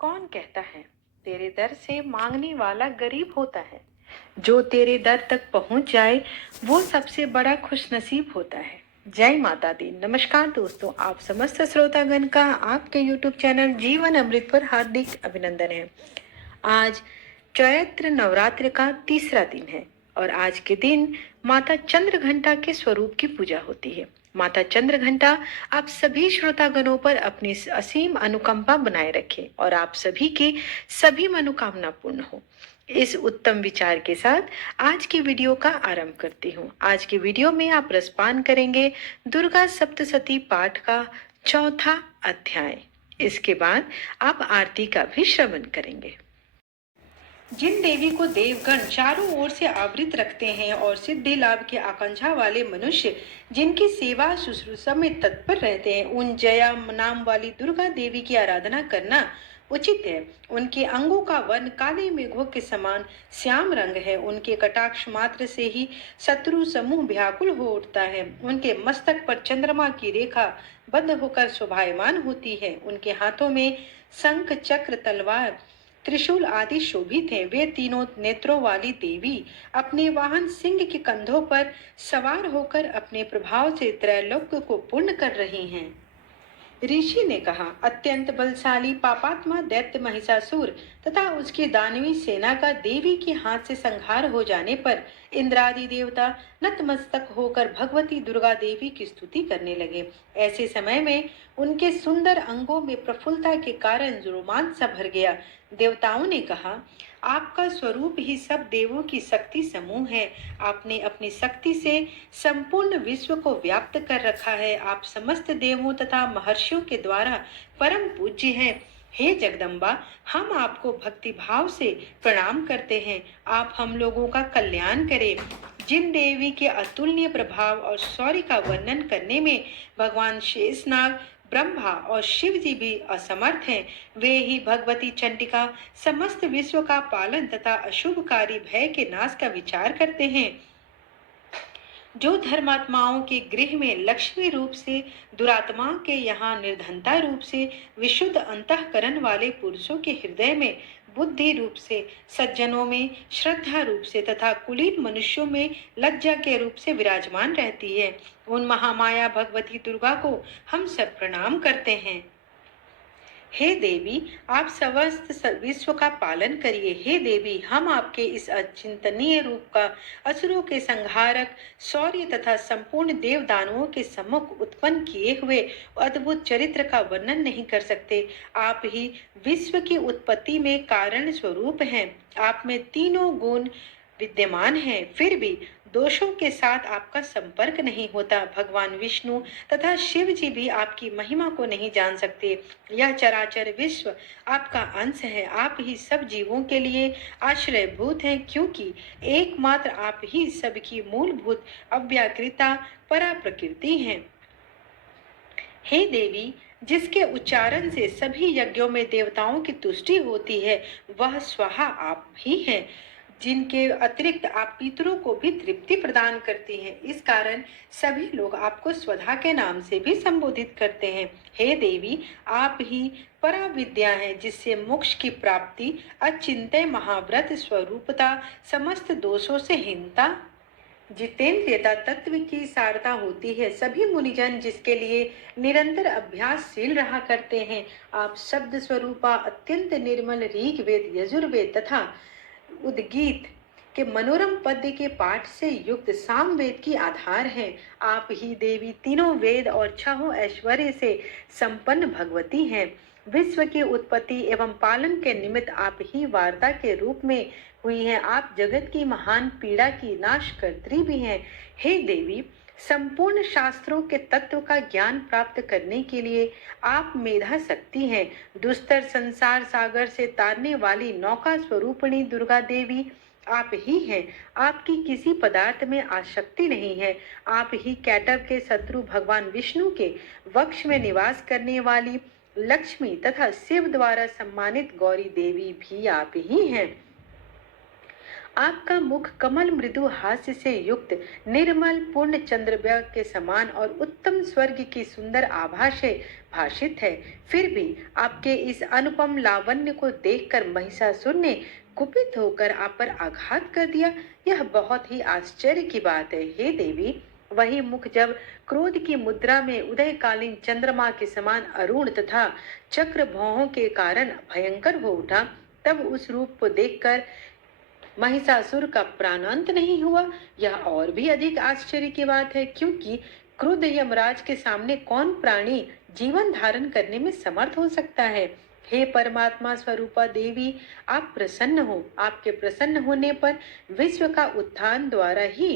कौन कहता है तेरे दर से मांगने वाला गरीब होता है। जो तेरे दर तक पहुंच जाए वो सबसे बड़ा खुशनसीब होता है। जय माता दी। नमस्कार दोस्तों, आप समस्त श्रोतागण का आपके YouTube चैनल जीवन अमृत पर हार्दिक अभिनंदन है। आज चैत्र नवरात्र का तीसरा दिन है और आज के दिन माता चंद्र घंटा के स्वरूप की पूजा होती है। माता चंद्र घंटा आप सभी श्रोतागणों पर अपनी असीम अनुकंपा बनाए रखे और आप सभी की सभी मनोकामना पूर्ण हो। इस उत्तम विचार के साथ आज की वीडियो का आरंभ करती हूँ। आज की वीडियो में आप रसपान करेंगे दुर्गा सप्तशती पाठ का चौथा अध्याय। इसके बाद आप आरती का भी श्रवण करेंगे। जिन देवी को देवगण चारों ओर से आवृत रखते हैं और सिद्धि लाभ की आकांक्षा वाले मनुष्य जिनकी सेवा शुश्रूषा में तत्पर रहते हैं, उन जया नाम वाली दुर्गा देवी की आराधना करना उचित है। उनके अंगों का वर्ण काले मेघों के समान श्याम रंग है। उनके कटाक्ष मात्र से ही शत्रु समूह व्याकुल हो उठता है। उनके मस्तक पर चंद्रमा की रेखा बंद होकर शोभायमान होती है। उनके हाथों में शंख चक्र तलवार त्रिशूल आदि शोभित हैं। वे तीनों नेत्रों वाली देवी अपने वाहन सिंह के कंधों पर सवार होकर अपने प्रभाव से त्रैलोक्य को पूर्ण कर रही हैं। ऋषि ने कहा, अत्यंत बलशाली पापात्मा दैत्य महिषासुर तथा उसकी दानवी सेना का देवी के हाथ से संहार हो जाने पर इंद्रादि देवता नतमस्तक होकर भगवती दुर्गा देवी की स्तुति करने लगे। ऐसे समय में उनके सुंदर अंगों में प्रफुल्लता के कारण रोमांच सा भर गया। देवताओं ने कहा, आपका स्वरूप ही सब देवों की शक्ति समूह है। आपने अपनी शक्ति से संपूर्ण विश्व को व्याप्त कर रखा है। आप समस्त देवों तथा महर्षियों के द्वारा परम पूज्य हैं। हे जगदम्बा, हम आपको भक्ति भाव से प्रणाम करते हैं। आप हम लोगों का कल्याण करें। जिन देवी के अतुलनीय प्रभाव और शौर्य का वर्णन करने में भगवान शेषनाग, ब्रह्मा और शिव जी भी असमर्थ हैं, वे ही भगवती चंडिका समस्त विश्व का पालन तथा अशुभकारी भय के नाश का विचार करते हैं। जो धर्मात्माओं के गृह में लक्ष्मी रूप से, दुरात्माओं के यहाँ निर्धनता रूप से, विशुद्ध अंतःकरण वाले पुरुषों के हृदय में बुद्धि रूप से, सज्जनों में श्रद्धा रूप से तथा कुलीन मनुष्यों में लज्जा के रूप से विराजमान रहती है, उन महामाया भगवती दुर्गा को हम सब प्रणाम करते हैं। हे देवी, आप समस्त विश्व का पालन करिए। हे देवी, हम आपके इस अचिंतनीय रूप का असुरों के संहारक शौर्य तथा संपूर्ण देव दानवों के सम्मुख उत्पन्न किए हुए अद्भुत चरित्र का वर्णन नहीं कर सकते। आप ही विश्व की उत्पत्ति में कारण स्वरूप हैं। आप में तीनों गुण विद्यमान हैं, फिर भी दोषों के साथ आपका संपर्क नहीं होता। भगवान विष्णु तथा शिव जी भी आपकी महिमा को नहीं जान सकते। यह चराचर विश्व आपका अंश है। आप ही सब जीवों के लिए आश्रयभूत हैं, क्योंकि एकमात्र आप ही सबकी मूलभूत अव्याकृता परा प्रकृति हैं। हे देवी, जिसके उच्चारण से सभी यज्ञों में देवताओं की तुष्टि होती है, वह स्वाहा आप ही हैं। जिनके अतिरिक्त आप पितरों को भी तृप्ति प्रदान करती हैं। इस कारण सभी लोग आपको स्वधा के नाम से भी संबोधित करते हैं। हे देवी, आप ही परा विद्या हैं, जिससे मोक्ष की प्राप्ति, अचिंत्य महाव्रत स्वरूपता, समस्त दोषों से हीनता, जितेंद्रियता, तत्व की सारता होती है। सभी मुनिजन जिसके लिए निरंतर अभ्यासशील रहा करते हैं। आप शब्द स्वरूपा अत्यंत निर्मल ऋग्वेद, यजुर्वेद तथा उद्गीत के मनोरम पद्य के पाठ से युक्त सामवेद की आधार हैं। आप ही देवी तीनों वेद और छहों ऐश्वर्य से संपन्न भगवती हैं। विश्व की उत्पत्ति एवं पालन के निमित्त आप ही वार्ता के रूप में हुई हैं। आप जगत की महान पीड़ा की नाशकर्त्री भी हैं। हे देवी, संपूर्ण शास्त्रों के तत्व का ज्ञान प्राप्त करने के लिए आप मेधा शक्ति हैं। दुस्तर संसार सागर से तारने वाली नौका स्वरूपिणी दुर्गा देवी आप ही हैं। आपकी किसी पदार्थ में आसक्ति नहीं है। आप ही कैटव के शत्रु भगवान विष्णु के वक्ष में निवास करने वाली लक्ष्मी तथा शिव द्वारा सम्मानित गौरी देवी भी आप ही हैं। आपका मुख कमल मृदु हास्य से युक्त निर्मल पूर्ण चंद्रव्य के समान और उत्तम स्वर्ग की सुंदर आभा से भाषित है। फिर भी आपके इस अनुपम लावण्य को देखकर महिषासुर ने कुपित होकर आप पर आघात कर दिया। यह बहुत ही आश्चर्य की बात है। हे देवी, वही मुख जब क्रोध की मुद्रा में उदयकालीन चंद्रमा के समान अरुण तथा चक्र भौहों के कारण भयंकर हो उठा, तब उस रूप को देखकर महिषासुर का प्राणांत नहीं हुआ। यह और भी अधिक आश्चर्य की बात है, क्योंकि क्रुद्ध यमराज के सामने कौन प्राणी जीवन धारण करने में समर्थ हो सकता है। हे परमात्मा स्वरूपा देवी, आप प्रसन्न हो। आपके प्रसन्न होने पर विश्व का उत्थान द्वारा ही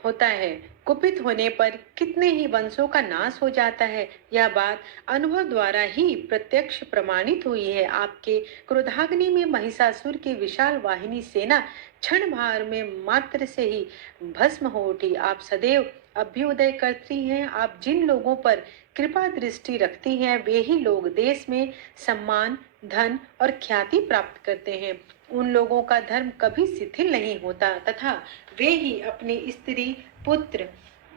होता है, कुपित होने पर कितने ही वंशों का नाश हो जाता है। यह बात अनुभव द्वारा ही प्रत्यक्ष प्रमाणित हुई है। आपके क्रोधाग्नि में महिषासुर की विशाल वाहिनी सेना क्षण भर में मात्र से ही भस्म हो उठी। आप सदैव अभ्युदय करती हैं। आप जिन लोगों पर कृपा दृष्टि रखती हैं, वे ही लोग देश में सम्मान, धन और ख्याति प्राप्त करते हैं। उन लोगों का धर्म कभी शिथिल नहीं होता तथा वे ही अपनी स्त्री, पुत्र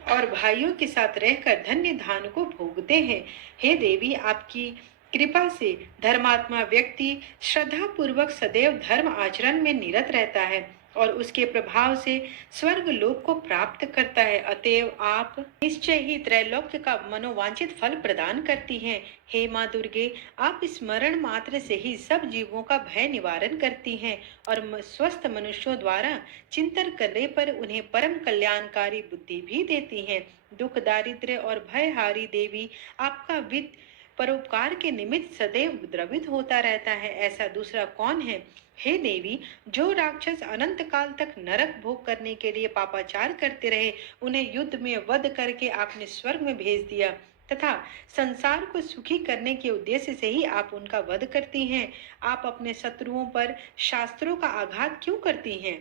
और भाइयों के साथ रहकर धन्य धान को भोगते हैं। हे देवी, आपकी कृपा से धर्मात्मा व्यक्ति श्रद्धा पूर्वक सदैव धर्म आचरण में निरत रहता है और उसके प्रभाव से स्वर्ग लोक को प्राप्त करता है। अतएव आप निश्चय ही त्रैलोक्य का मनोवांछित फल प्रदान करती हैं। हे माँ दुर्गे, आप स्मरण मात्र से ही सब जीवों का भय निवारण करती हैं और स्वस्थ मनुष्यों द्वारा चिंतन करने पर उन्हें परम कल्याणकारी बुद्धि भी देती हैं। दुख, दारिद्र्य और भयहारी देवी, आपका वित्त परोपकार के निमित्त सदैव द्रवित होता रहता है। ऐसा दूसरा कौन है। हे देवी, जो राक्षस अनंत काल तक नरक भोग करने के लिए पापाचार करते रहे, उन्हें युद्ध में वध करके आपने स्वर्ग में भेज दिया तथा संसार को सुखी करने के उद्देश्य से ही आप उनका वध करती हैं। आप अपने शत्रुओं पर शास्त्रों का आघात क्यों करती हैं।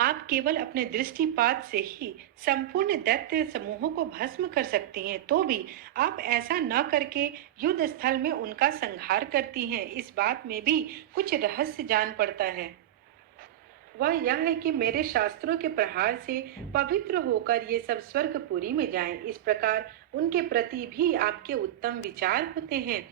आप केवल अपने दृष्टिपात से ही संपूर्ण दैत्य समूहों को भस्म कर सकती हैं, तो भी आप ऐसा न करके युद्ध स्थल में उनका संहार करती हैं। इस बात में भी कुछ रहस्य जान पड़ता है। वह यह है कि मेरे शास्त्रों के प्रहार से पवित्र होकर ये सब स्वर्गपुरी में जाएं। इस प्रकार उनके प्रति भी आपके उत्तम विचार होते हैं।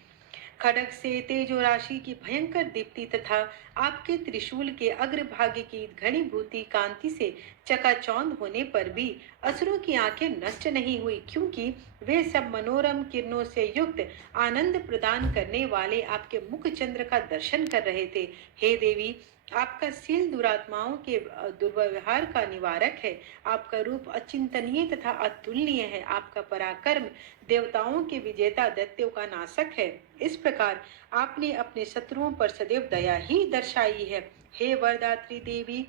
खड्ग से तेजो राशि की भयंकर दीप्ति तथा आपके त्रिशूल के अग्रभाग की घनीभूति कांति से चकाचौंध होने पर भी असुरों की आंखें नष्ट नहीं हुई, क्योंकि वे सब मनोरम किरणों से युक्त आनंद प्रदान करने वाले आपके मुख चंद्र का दर्शन कर रहे थे। हे देवी, आपका शील दुरात्माओं के दुर्व्यवहार का निवारक है। आपका रूप अचिंतनीय तथा अतुलनीय है। आपका पराक्रम देवताओं के विजेता, दैत्यों का नाशक है। इस प्रकार आपने अपने शत्रुओं पर सदैव दया ही दर्शाई है। हे वरदात्री देवी,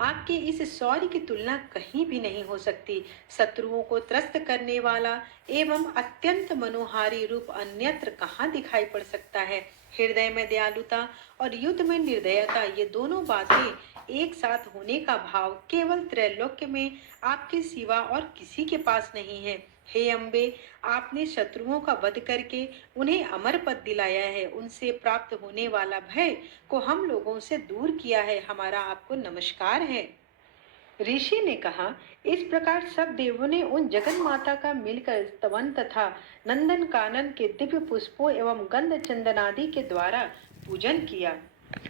आपके इस शौर्य की तुलना कहीं भी नहीं हो सकती। शत्रुओं को त्रस्त करने वाला एवं अत्यंत मनोहारी रूप अन्यत्र कहाँ दिखाई पड़ सकता है। हृदय में दयालुता और युद्ध में निर्दयता, ये दोनों बातें एक साथ होने का भाव केवल त्रैलोक्य में आपके सिवा और किसी के पास नहीं है। हे अम्बे, आपने शत्रुओं का वध करके उन्हें अमर पद दिलाया है। उनसे प्राप्त होने वाला भय को हम लोगों से दूर किया है। हमारा आपको नमस्कार है। ऋषि ने कहा, इस प्रकार सब देवों ने उन जगन माता का मिलकर स्तवन तथा नंदन कानन के दिव्य पुष्पों एवं गंध चंदनादि के द्वारा पूजन किया।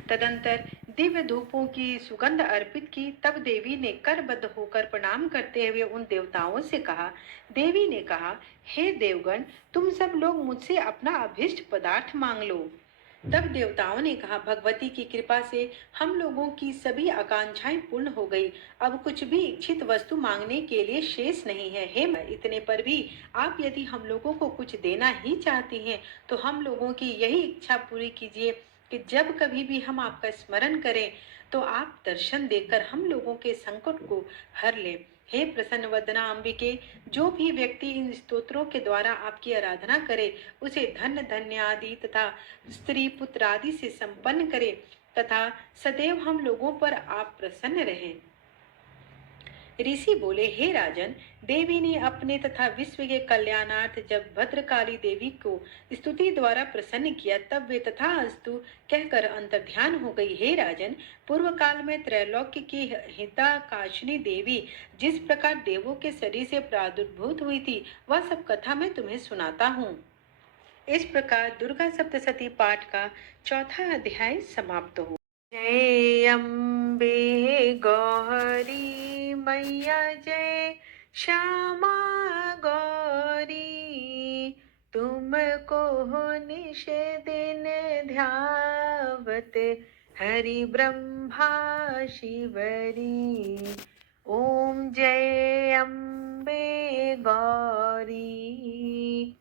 तदंतर दिव्य धूपों की सुगंध अर्पित की। तब देवी ने करबद्ध होकर प्रणाम करते हुए उन देवताओं से कहा। देवी ने कहा, हे देवगण, तुम सब लोग मुझसे अपना अभिष्ट पदार्थ मांग लो। तब देवताओं ने कहा, भगवती की कृपा से हम लोगों की सभी आकांक्षाएं पूर्ण हो गई। अब कुछ भी इच्छित वस्तु मांगने के लिए शेष नहीं है। हे इतने पर भी आप यदि हम लोगों को कुछ देना ही चाहती हैं, तो हम लोगों की यही इच्छा पूरी कीजिए कि जब कभी भी हम आपका स्मरण करें तो आप दर्शन देकर हम लोगों के संकट को हर लें। हे प्रसन्न वदना अंबिके, जो भी व्यक्ति इन स्तोत्रों के द्वारा आपकी आराधना करे, उसे धन धन्य आदि तथा स्त्री पुत्र आदि से संपन्न करे तथा सदैव हम लोगों पर आप प्रसन्न रहें। ऋषि बोले, हे राजन, देवी ने अपने तथा विश्व के कल्याणार्थ जब भद्रकाली देवी को स्तुति द्वारा प्रसन्न किया, तब वे तथास्तु कहकर अंतर्ध्यान हो गई। हे राजन, पूर्व काल में त्रैलोक्य की हिताकाशिनी देवी जिस प्रकार देवों के शरीर से प्रादुर्भूत हुई थी, वह सब कथा मैं तुम्हें सुनाता हूँ। इस प्रकार दुर्गा सप्तशती पाठ का चौथा अध्याय समाप्त हुआ। जय अम्बे गौरी मैया, जय श्यामा गौरी, तुमको निश दिन ध्यावत हरि ब्रह्मा शिवरी। ओम जय अम्बे गौरी।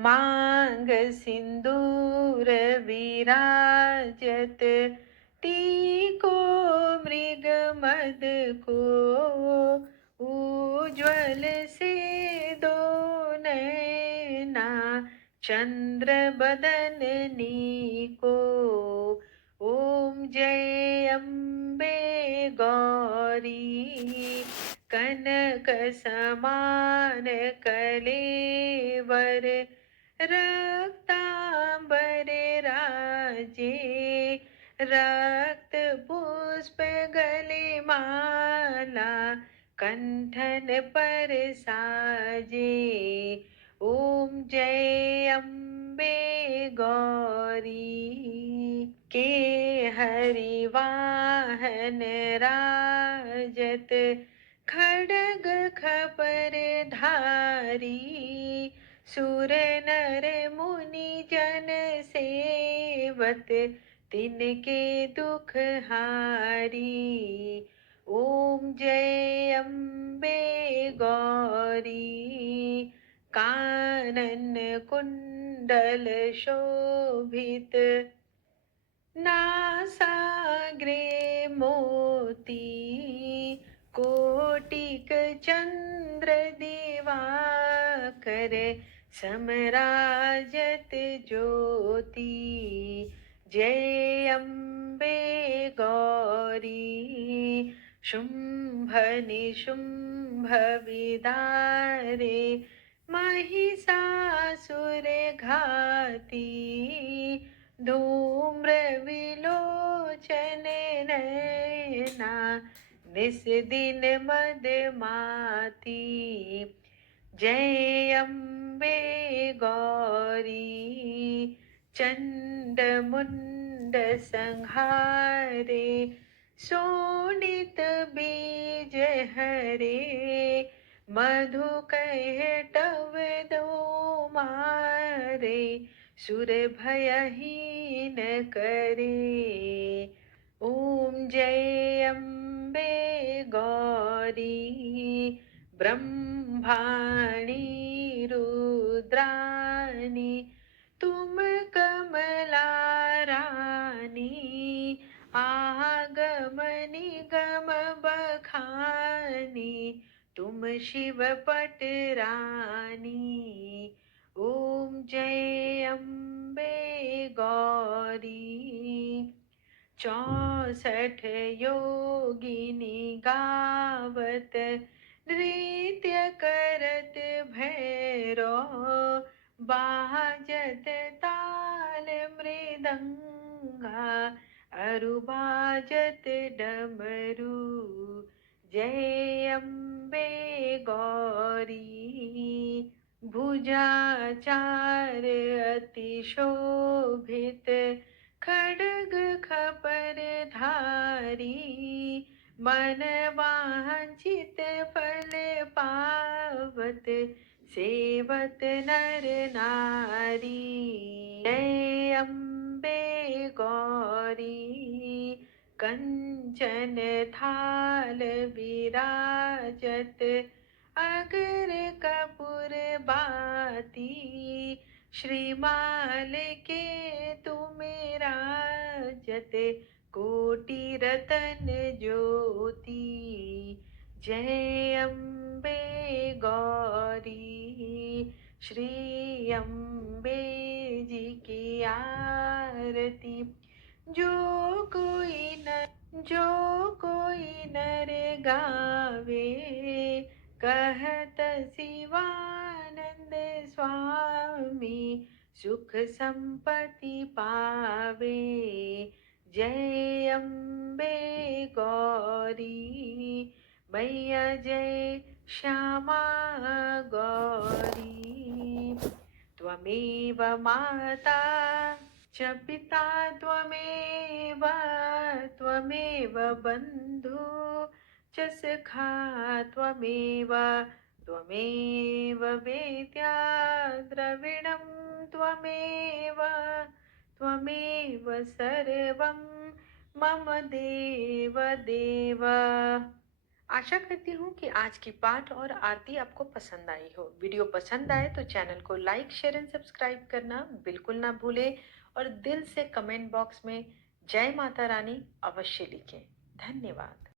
मांग सिंदूर विराजत, टीको मृग मद को, उज्ज्वल से दो नैना, चंद्र बदन नीको। ओम जय अम्बे गौरी। कनक समान कलेवर, रक्तांबर राजे, रक्त पुष्प गले माला, कंठन पर साजे। ओम जय अम्बे गौरी। के हरि वाहन राजत, खड्ग खपर धारी, सुर नर मुनि जन सेवत, तिनके दुख हारी। ओम जय अम्बे गौरी। कानन कुंडल शोभित, नासाग्रे मोती, कोटिक चंद्र दिवाकर, समराजत ज्योति। जय अम्बे गौरी। शुंभ निशुंभ विदारे, महिषासुर घाती, धूम्र विलोचन नैना, निस दिन मदमाती। जय अम्बे गौरी। चंड मुंड संहारे, शोणित बीज हरे, मधु कहटव दो मारे, सुर भयहीन करे। ओम जय अम्बे गौरी। ब्रह्माणी रुद्राणी, तुम कमला रानी, आगम निगम बखानी, तुम शिव पट रानी। ओम जय अम्बे गौरी। 64 योगिनी गावत, नृत्य करत भैरो, बाजत ताल मृदंगा, अरु बाजत डमरू। जय अम्बे गौरी। भुजाचार अति शोभित, खड्ग खपर धारी, मन वांछित फल पावत, सेवत नर नारी। जय अम्बे गौरी। कंचन थाल विराजत, अगर कपूर बाती, श्रीमाल के तुम राजत, कोटि रतन ज्योति। जय अम्बे गौरी। श्री अम्बे जी की आरती, जो कोई न जो कोई नर गावे, कहत शिवानंद स्वामी, सुख संपत्ति पावे। जय अम्बे गौरी मैया, जय श्यामा गौरी। त्वमेव माता च पिता त्वमेव, त्वमेव बन्धु च सखा त्वमेव, त्वमेव वेद्या द्रविणं त्वमेव, त्वमेव सर्वं मम देव देव। आशा करती हूँ कि आज की पाठ और आरती आपको पसंद आई हो। वीडियो पसंद आए तो चैनल को लाइक, शेयर एंड सब्सक्राइब करना बिल्कुल ना भूलें और दिल से कमेंट बॉक्स में जय माता रानी अवश्य लिखें। धन्यवाद।